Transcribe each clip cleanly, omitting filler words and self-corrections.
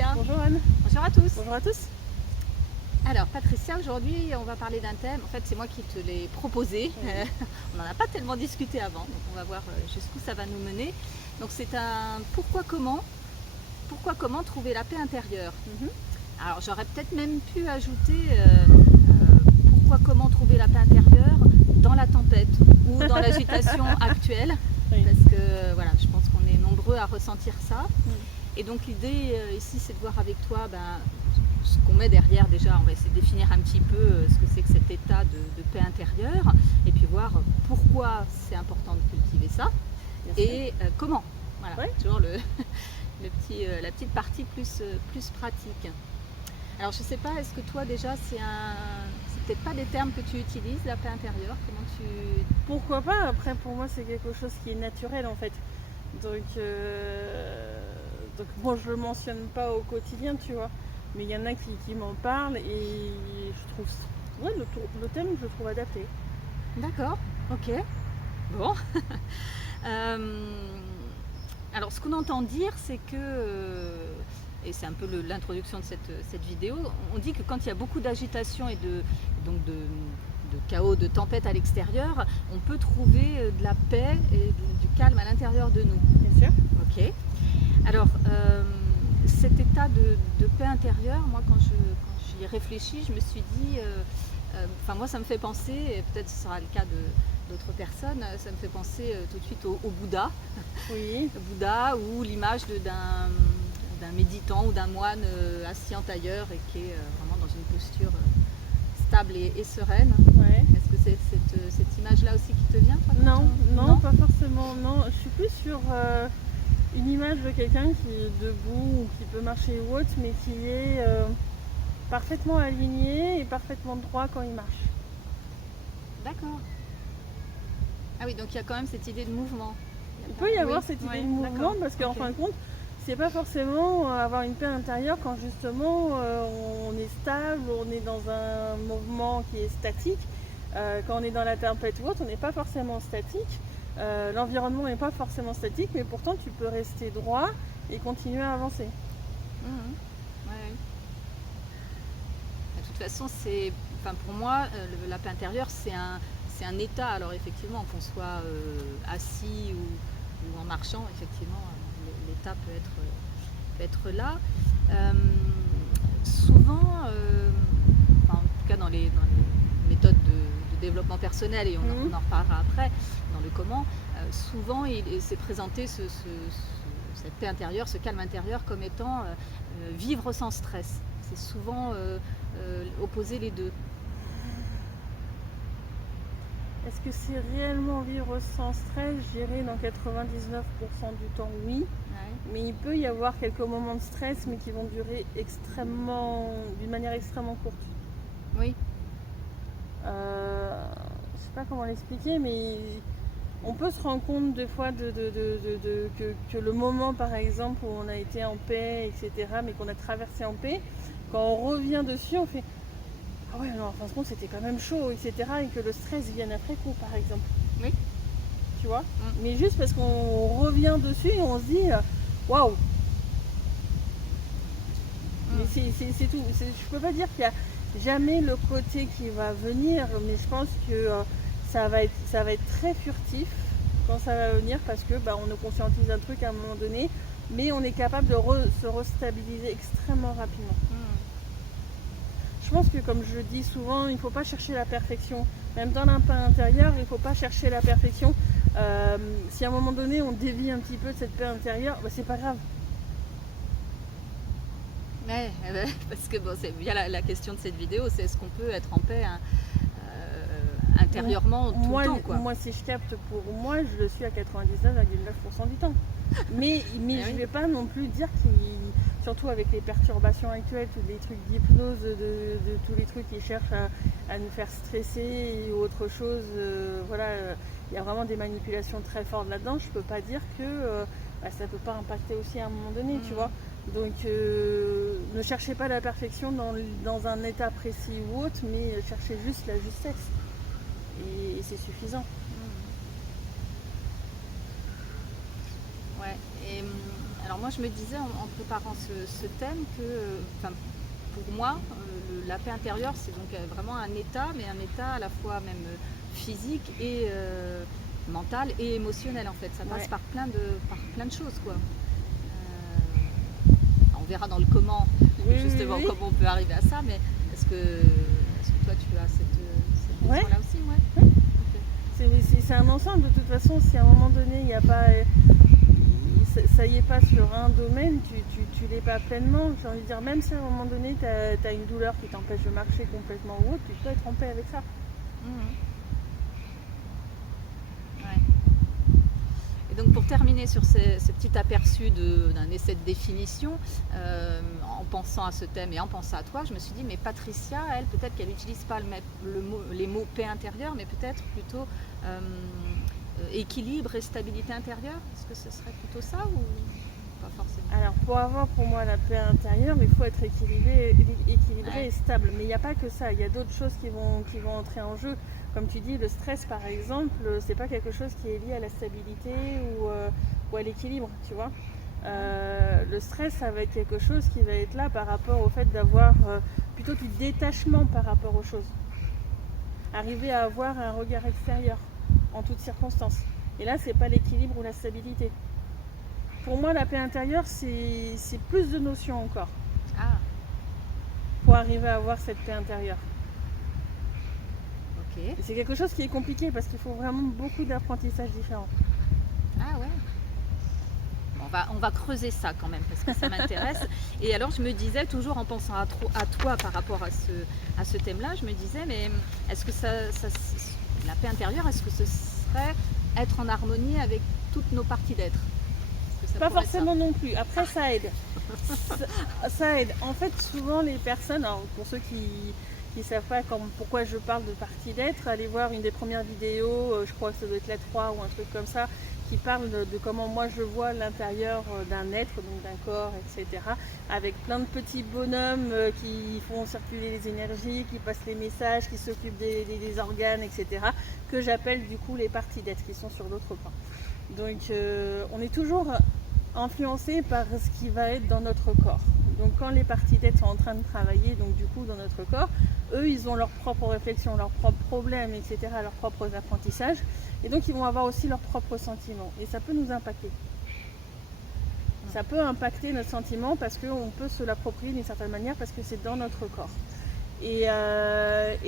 Patricia. Bonjour Anne. Bonjour à tous. Bonjour à tous. Alors Patricia, aujourd'hui on va parler d'un thème, en fait c'est moi qui te l'ai proposé, Oui. On n'en a pas tellement discuté avant, donc on va voir jusqu'où ça va nous mener. Donc c'est un pourquoi comment trouver la paix intérieure. Alors j'aurais peut-être même pu ajouter pourquoi comment trouver la paix intérieure dans la tempête ou dans l'agitation actuelle, Oui. parce que voilà, je pense qu'on est nombreux à ressentir ça. Et donc l'idée ici c'est de voir avec toi ce qu'on met derrière. Déjà on va essayer de définir un petit peu ce que c'est que cet état de paix intérieure et puis voir pourquoi c'est important de cultiver ça et comment. Voilà, Ouais. toujours la petite partie plus pratique. Alors je sais pas, est-ce que toi déjà c'est peut-être pas des termes que tu utilises, la paix intérieure, comment tu... Pourquoi pas, après pour moi c'est quelque chose qui est naturel en fait. Donc moi je le mentionne pas au quotidien, tu vois. Mais il y en a qui m'en parlent et je trouve le thème je le trouve adapté. D'accord, ok. Bon. Alors ce qu'on entend dire c'est que, et c'est un peu l'introduction de cette vidéo, on dit que quand il y a beaucoup d'agitation et de chaos, de tempête à l'extérieur, on peut trouver de la paix et du calme à l'intérieur de nous. Bien sûr. Ok. Alors cet état de paix intérieure, moi quand j'y ai réfléchi, je me suis dit, moi ça me fait penser, et peut-être ce sera le cas d'autres personnes, ça me fait penser tout de suite au Bouddha. Oui. Le Bouddha, ou l'image d'un méditant ou d'un moine assis en tailleur et qui est vraiment dans une posture stable et sereine. Ouais. Est-ce que c'est cette image-là aussi qui te vient, toi, Non, pas forcément. Non, je suis plus sur une image de quelqu'un qui est debout ou qui peut marcher ou autre, mais qui est parfaitement aligné et parfaitement droit quand il marche. D'accord. Ah oui, donc il y a quand même cette idée de mouvement. Il peut y avoir cette idée de mouvement parce qu'en fin de compte, c'est pas forcément avoir une paix intérieure quand justement on est stable, on est dans un mouvement qui est statique. Quand on est dans la tempête ou autre, on n'est pas forcément statique. L'environnement n'est pas forcément statique, mais pourtant tu peux rester droit et continuer à avancer. Ouais. De toute façon, pour moi, la paix intérieure, c'est un état. Alors effectivement, qu'on soit assis ou en marchant, effectivement, l'état peut être là. Souvent, en tout cas dans les méthodes de développement personnel, et on en reparlera après, dans le comment, souvent il s'est présenté cette paix intérieure, ce calme intérieur comme étant vivre sans stress. C'est souvent opposer les deux. Est-ce que c'est réellement vivre sans stress? Je dirais dans 99% du temps oui. Ouais. Mais il peut y avoir quelques moments de stress, mais qui vont durer d'une manière extrêmement courte. Oui. Je sais pas comment l'expliquer, mais on peut se rendre compte des fois que le moment par exemple où on a été en paix, etc., mais qu'on a traversé en paix, quand on revient dessus, on fait ah ouais, non, en fin de compte c'était quand même chaud, etc., et que le stress vienne après coup, par exemple. Oui. Tu vois. Mais juste parce qu'on revient dessus et on se dit waouh. Mais c'est tout. Je peux pas dire qu'il y a jamais le côté qui va venir, mais je pense que ça va être très furtif quand ça va venir, parce que on conscientise un truc à un moment donné, mais on est capable de se restabiliser extrêmement rapidement. Je pense que, comme je le dis souvent, il ne faut pas chercher la perfection. Même dans la paix intérieure, il ne faut pas chercher la perfection. Si à un moment donné on dévie un petit peu de cette paix intérieure, c'est pas grave. Ouais, parce que c'est bien la question de cette vidéo, c'est est-ce qu'on peut être en paix intérieurement tout le temps, quoi. Moi, si je capte pour moi, je le suis à 99,9% du temps. Mais je ne vais pas non plus dire surtout avec les perturbations actuelles, tous les trucs d'hypnose, de tous les trucs qui cherchent à nous faire stresser ou autre chose, il y a vraiment des manipulations très fortes là-dedans. Je peux pas dire que ça peut pas impacter aussi à un moment donné, tu vois. Donc ne cherchez pas la perfection dans un état précis ou autre, mais cherchez juste la justesse. Et c'est suffisant. Ouais. Et alors moi je me disais en préparant ce thème que, pour moi, la paix intérieure c'est donc vraiment un état, mais un état à la fois même physique et mental et émotionnel en fait. Ça passe par plein de choses quoi. On verra dans le comment justement comment on peut arriver à ça, mais est-ce que toi tu as cette vision là aussi? Okay. C'est un ensemble de toute façon. Si à un moment donné il n'y a pas ça y est pas sur un domaine, tu l'es pas pleinement. J'ai envie de dire, même si à un moment donné tu as une douleur qui t'empêche de marcher complètement ou autre, tu peux être en paix avec ça. Et donc pour terminer sur ce petit aperçu d'un essai de définition, en pensant à ce thème et en pensant à toi, je me suis dit, mais Patricia, elle, peut-être qu'elle n'utilise pas les mots paix intérieure, mais peut-être plutôt équilibre et stabilité intérieure. Est-ce que ce serait plutôt ça ou pas forcément? Alors pour avoir pour moi la paix intérieure, il faut être équilibré et stable. Mais il n'y a pas que ça, il y a d'autres choses qui vont entrer en jeu. Comme tu dis, le stress par exemple, c'est pas quelque chose qui est lié à la stabilité ou à l'équilibre, tu vois. Le stress, ça va être quelque chose qui va être là par rapport au fait d'avoir plutôt du détachement par rapport aux choses. Arriver à avoir un regard extérieur en toutes circonstances. Et là, c'est pas l'équilibre ou la stabilité. Pour moi, la paix intérieure, c'est plus de notions encore. Pour arriver à avoir cette paix intérieure. Okay. C'est quelque chose qui est compliqué parce qu'il faut vraiment beaucoup d'apprentissages différents. Ah ouais. On va creuser ça quand même parce que ça m'intéresse. Et alors je me disais, toujours en pensant à toi par rapport à ce thème-là, je me disais, mais est-ce que la paix intérieure, est-ce que ce serait être en harmonie avec toutes nos parties d'être? Pas forcément non plus. Après, ça aide. Ça aide. En fait, souvent les personnes, alors pour ceux qui ne savent pas pourquoi je parle de partie d'être, allez voir une des premières vidéos, je crois que ça doit être la 3 ou un truc comme ça, qui parle de comment moi je vois l'intérieur d'un être, donc d'un corps, etc. Avec plein de petits bonhommes qui font circuler les énergies, qui passent les messages, qui s'occupent des organes, etc. Que j'appelle du coup les parties d'être, qui sont sur d'autres plans. Donc on est toujours influencé par ce qui va être dans notre corps. Donc quand les parties d'être sont en train de travailler, donc du coup dans notre corps, eux ils ont leurs propres réflexions, leurs propres problèmes, etc., leurs propres apprentissages, et donc ils vont avoir aussi leurs propres sentiments, et ça peut nous impacter. Ça peut impacter notre sentiment parce qu'on peut se l'approprier d'une certaine manière parce que c'est dans notre corps. Et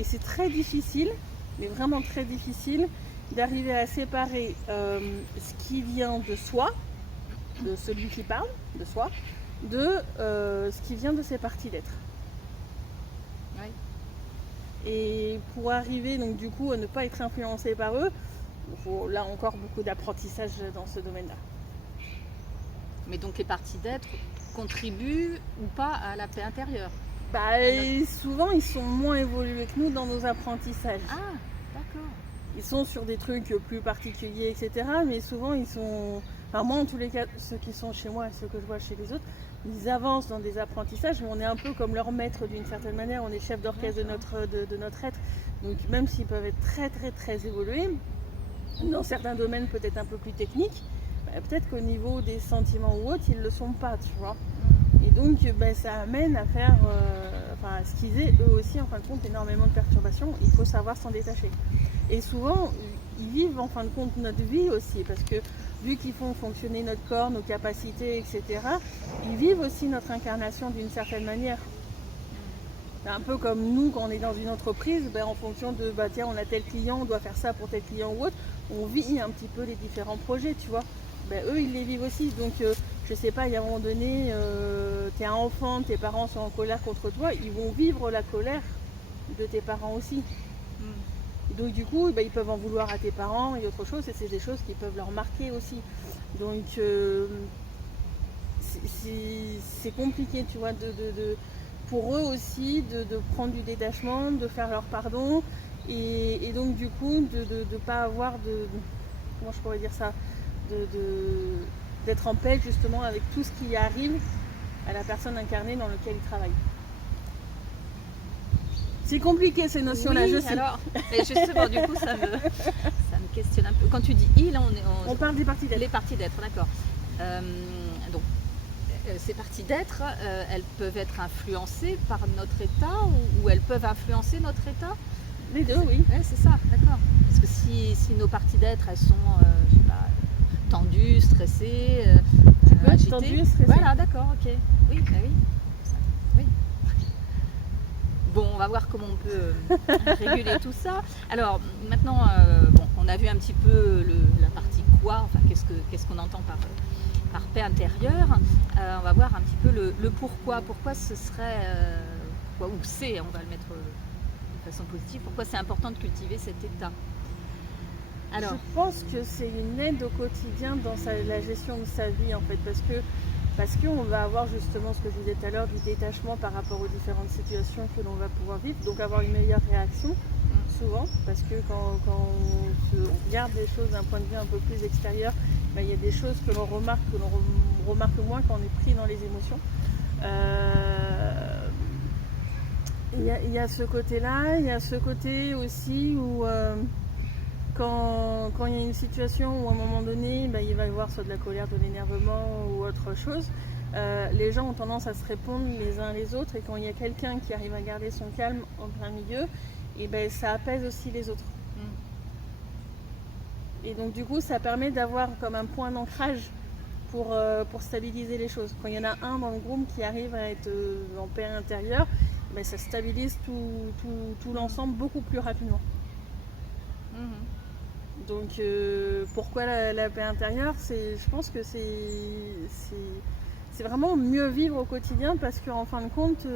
c'est très difficile, mais vraiment très difficile, d'arriver à séparer ce qui vient de soi, de celui qui parle, de soi, de ce qui vient de ses parties d'être. Oui. Et pour arriver donc du coup à ne pas être influencé par eux, il faut là encore beaucoup d'apprentissage dans ce domaine-là. Mais donc les parties d'être contribuent ou pas à la paix intérieure? Souvent ils sont moins évolués que nous dans nos apprentissages. Ah, d'accord. Ils sont sur des trucs plus particuliers, etc. Mais souvent ils sont... Enfin moi en tous les cas, ceux qui sont chez moi et ceux que je vois chez les autres, ils avancent dans des apprentissages, mais on est un peu comme leur maître d'une certaine manière, on est chef d'orchestre de notre être. Donc même s'ils peuvent être très très très évolués, dans certains domaines peut-être un peu plus techniques, peut-être qu'au niveau des sentiments ou autres, ils ne le sont pas, tu vois. Et donc ça amène à faire, à ce qu'ils aient eux aussi en fin de compte énormément de perturbations, il faut savoir s'en détacher. Et souvent, ils vivent en fin de compte notre vie aussi, parce que vu qu'ils font fonctionner notre corps, nos capacités, etc., ils vivent aussi notre incarnation d'une certaine manière. C'est un peu comme nous, quand on est dans une entreprise, en fonction de, tiens, on a tel client, on doit faire ça pour tel client ou autre, on vit un petit peu les différents projets, tu vois. Eux, ils les vivent aussi. Donc, je sais pas, il y a un moment donné, t'es un enfant, tes parents sont en colère contre toi, ils vont vivre la colère de tes parents aussi. Donc du coup, ils peuvent en vouloir à tes parents et autre chose, et c'est des choses qui peuvent leur marquer aussi. Donc c'est compliqué, tu vois, pour eux aussi de prendre du détachement, de faire leur pardon, et donc du coup de pas avoir comment je pourrais dire ça, d'être en paix justement avec tout ce qui arrive à la personne incarnée dans laquelle ils travaillent. C'est compliqué ces notions-là, je sais. Alors, mais justement, du coup, ça me questionne un peu. Quand tu dis il, on parle des parties d'être. Les parties d'être, d'accord. Donc, Ces parties d'être, elles peuvent être influencées par notre état ou elles peuvent influencer notre état? Les deux, oui. Ouais, c'est ça, d'accord. Parce que si nos parties d'être, elles sont, je sais pas, tendues, stressées, agitées. Tendues, stressées. Voilà, d'accord, ok. Oui, bah oui. Ça, oui. Bon, on va voir comment on peut réguler tout ça. Alors, maintenant, bon, on a vu un petit peu la partie quoi, enfin, qu'est-ce qu'on entend par paix intérieure. On va voir un petit peu le pourquoi. Pourquoi ce serait, ou c'est, on va le mettre de façon positive, pourquoi c'est important de cultiver cet état. Alors, je pense que c'est une aide au quotidien dans la gestion de sa vie en fait, parce qu'on va avoir justement ce que je disais tout à l'heure, du détachement par rapport aux différentes situations que l'on va pouvoir vivre, donc avoir une meilleure réaction souvent, parce que quand on regarde les choses d'un point de vue un peu plus extérieur, il y a des choses que l'on remarque moins quand on est pris dans les émotions. Il y a ce côté-là, il y a ce côté aussi où quand il y a une situation où à un moment donné, il va y avoir soit de la colère, de l'énervement ou autre chose, les gens ont tendance à se répondre les uns les autres, et quand il y a quelqu'un qui arrive à garder son calme en plein milieu, et ça apaise aussi les autres. Et donc du coup, ça permet d'avoir comme un point d'ancrage pour stabiliser les choses. Quand il y en a un dans le groupe qui arrive à être en paix intérieure, ça stabilise tout l'ensemble beaucoup plus rapidement. Donc pourquoi la paix intérieure, je pense que c'est vraiment mieux vivre au quotidien, parce qu'en fin de compte,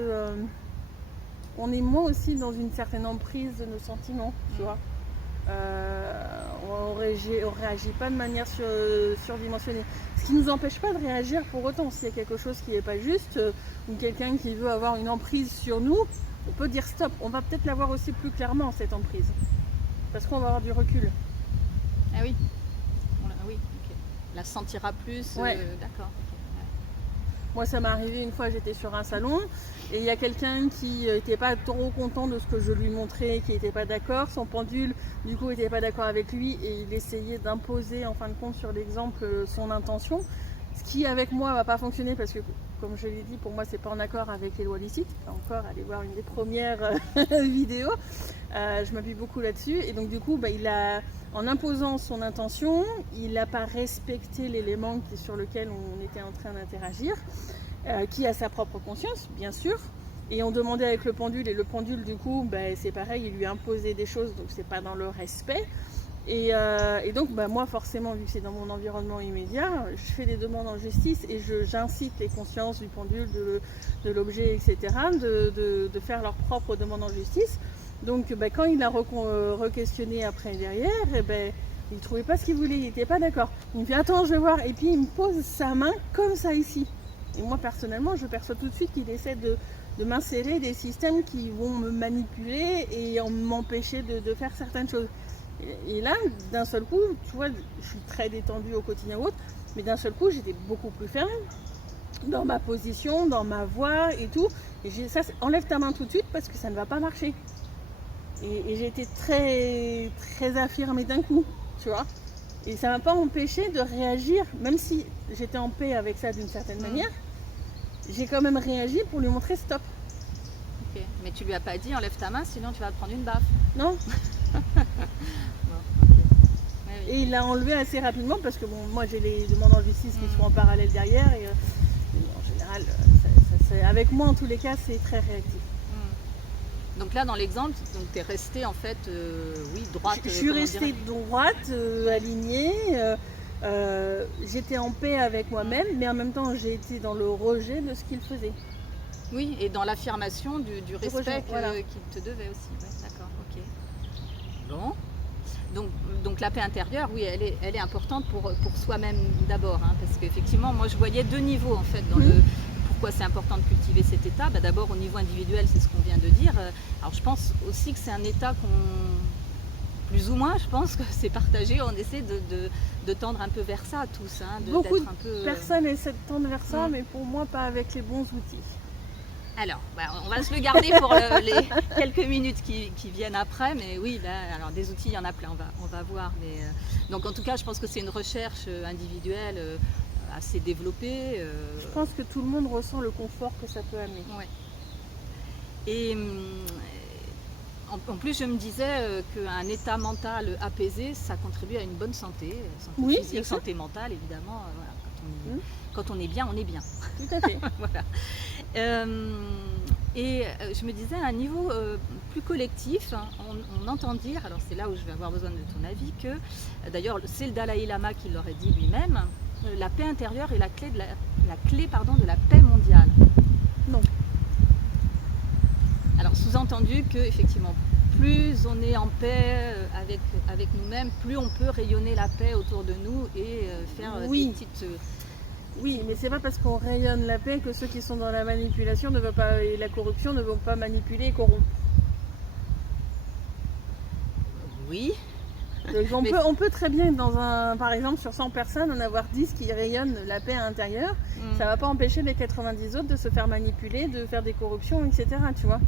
on est moins aussi dans une certaine emprise de nos sentiments, tu vois. On réagit pas de manière surdimensionnée. Ce qui ne nous empêche pas de réagir pour autant. S'il y a quelque chose qui n'est pas juste, ou quelqu'un qui veut avoir une emprise sur nous, on peut dire stop. On va peut-être l'avoir aussi plus clairement, cette emprise, parce qu'on va avoir du recul. Ah oui, oui, ok. La sentira plus, ouais. D'accord. Moi, ça m'est arrivé une fois, j'étais sur un salon et il y a quelqu'un qui n'était pas trop content de ce que je lui montrais, qui n'était pas d'accord. Son pendule, du coup, n'était pas d'accord avec lui, et il essayait d'imposer, en fin de compte, sur l'exemple, son intention. Ce qui, avec moi, va pas fonctionner, parce que, comme je l'ai dit, pour moi, c'est pas en accord avec les lois licites. Encore, allez voir une des premières vidéos. Je m'appuie beaucoup là-dessus. Et donc, du coup, en imposant son intention, il n'a pas respecté l'élément sur lequel on était en train d'interagir, qui a sa propre conscience, bien sûr. Et on demandait avec le pendule, et le pendule, du coup, c'est pareil, il lui imposait des choses, donc c'est pas dans le respect. Et donc, moi, forcément, vu que c'est dans mon environnement immédiat, je fais des demandes en justice, et j'incite les consciences du pendule, de l'objet, etc., de faire leur propre demande en justice. Donc, quand il a re-questionné après derrière, il ne trouvait pas ce qu'il voulait, il n'était pas d'accord. Il me dit attends, je vais voir, et puis il me pose sa main comme ça ici. Et moi, personnellement, je perçois tout de suite qu'il essaie de m'insérer des systèmes qui vont me manipuler et m'empêcher de faire certaines choses. Et là, d'un seul coup, tu vois, je suis très détendue au quotidien ou autre, mais d'un seul coup, j'étais beaucoup plus ferme dans ma position, dans ma voix et tout. Et ça, enlève ta main tout de suite, parce que ça ne va pas marcher. Et j'ai été très, très affirmée d'un coup, tu vois. Et ça ne m'a pas empêché de réagir, même si j'étais en paix avec ça d'une certaine manière. J'ai quand même réagi pour lui montrer stop. Ok, mais tu lui as pas dit enlève ta main, sinon tu vas te prendre une baffe. Non. Bon, okay. Ouais, oui. Et il l'a enlevé assez rapidement, parce que moi j'ai les demandes en justice qui sont en parallèle derrière, et en général, avec moi en tous les cas, c'est très réactif. Donc là, dans l'exemple, tu es restée en fait, droite. Je suis restée droite, alignée. J'étais en paix avec moi-même, mais en même temps, j'ai été dans le rejet de ce qu'il faisait. Oui, et dans l'affirmation du respect qu'il te devait aussi. Ouais, d'accord, ok. Bon. Donc la paix intérieure, oui, elle est importante pour soi-même d'abord, hein, parce qu'effectivement, moi, je voyais deux niveaux en fait dans le... Pourquoi c'est important de cultiver cet état? D'abord au niveau individuel, c'est ce qu'on vient de dire. Alors je pense aussi que c'est un état plus ou moins, je pense que c'est partagé, on essaie de tendre un peu vers ça tous. Hein, beaucoup de personnes essaient de tendre vers ça, mais pour moi pas avec les bons outils. Alors, on va se le garder pour les quelques minutes qui viennent après, mais oui, alors des outils, il y en a plein, on va voir. Mais, donc en tout cas, je pense que c'est une recherche individuelle. assez développé. Je pense que tout le monde ressent le confort que ça peut amener. Ouais. Et en plus, je me disais qu'un état mental apaisé, ça contribue à une bonne santé Oui, physique, santé mentale, évidemment. Voilà, quand on est bien, on est bien. Tout à fait. Voilà. Je me disais, à un niveau plus collectif, hein, on entend dire, alors c'est là où je vais avoir besoin de ton avis, que d'ailleurs c'est le Dalai Lama qui l'aurait dit lui-même, la paix intérieure est la clé de la paix mondiale. Non. Alors sous-entendu que effectivement, plus on est en paix avec nous-mêmes, plus on peut rayonner la paix autour de nous et faire des petites... Oui, mais c'est pas parce qu'on rayonne la paix que ceux qui sont dans la manipulation et la corruption ne vont pas manipuler et corrompre. Oui. Donc on peut très bien être par exemple sur 100 personnes, en avoir 10 qui rayonnent la paix à l'intérieur. Ça va pas empêcher les 90 autres de se faire manipuler, de faire des corruptions, etc. Tu vois.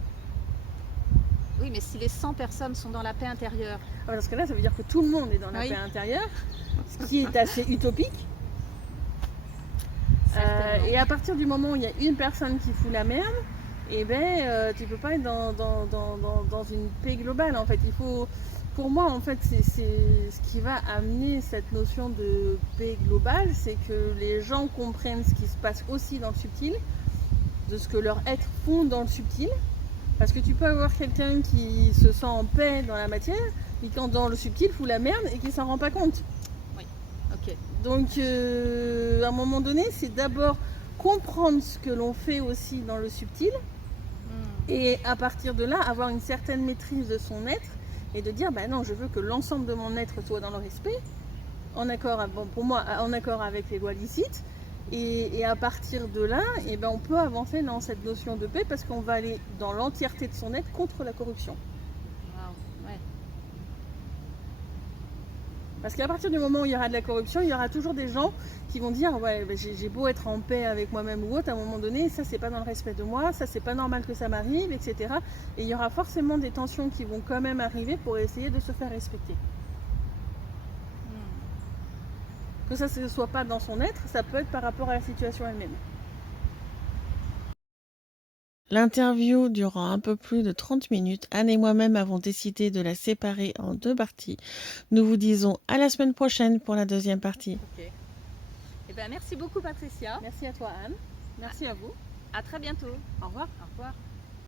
Oui, mais si les 100 personnes sont dans la paix intérieure... Parce que là, ça veut dire que tout le monde est dans la paix intérieure, ce qui est assez utopique. Et à partir du moment où il y a une personne qui fout la merde, eh ben, tu peux pas être dans une paix globale. En fait, pour moi, en fait, c'est ce qui va amener cette notion de paix globale, c'est que les gens comprennent ce qui se passe aussi dans le subtil, de ce que leur être font dans le subtil. Parce que tu peux avoir quelqu'un qui se sent en paix dans la matière, et quand dans le subtil fout la merde et qui s'en rend pas compte. Oui, ok. Donc, à un moment donné, c'est d'abord comprendre ce que l'on fait aussi dans le subtil, et à partir de là, avoir une certaine maîtrise de son être, et de dire, non, je veux que l'ensemble de mon être soit dans le respect, pour moi, en accord avec les lois licites, et à partir de là, on peut avancer dans cette notion de paix, parce qu'on va aller dans l'entièreté de son être contre la corruption. Parce qu'à partir du moment où il y aura de la corruption, il y aura toujours des gens qui vont dire j'ai beau être en paix avec moi-même ou autre, à un moment donné, ça c'est pas dans le respect de moi, ça c'est pas normal que ça m'arrive, etc. Et il y aura forcément des tensions qui vont quand même arriver pour essayer de se faire respecter. Que ça ne soit pas dans son être, ça peut être par rapport à la situation elle-même. L'interview durant un peu plus de 30 minutes. Anne et moi-même avons décidé de la séparer en 2 parties. Nous vous disons à la semaine prochaine pour la 2e partie. Ok. Merci beaucoup Patricia. Merci à toi Anne. Merci à vous. À très bientôt. Au revoir. Au revoir.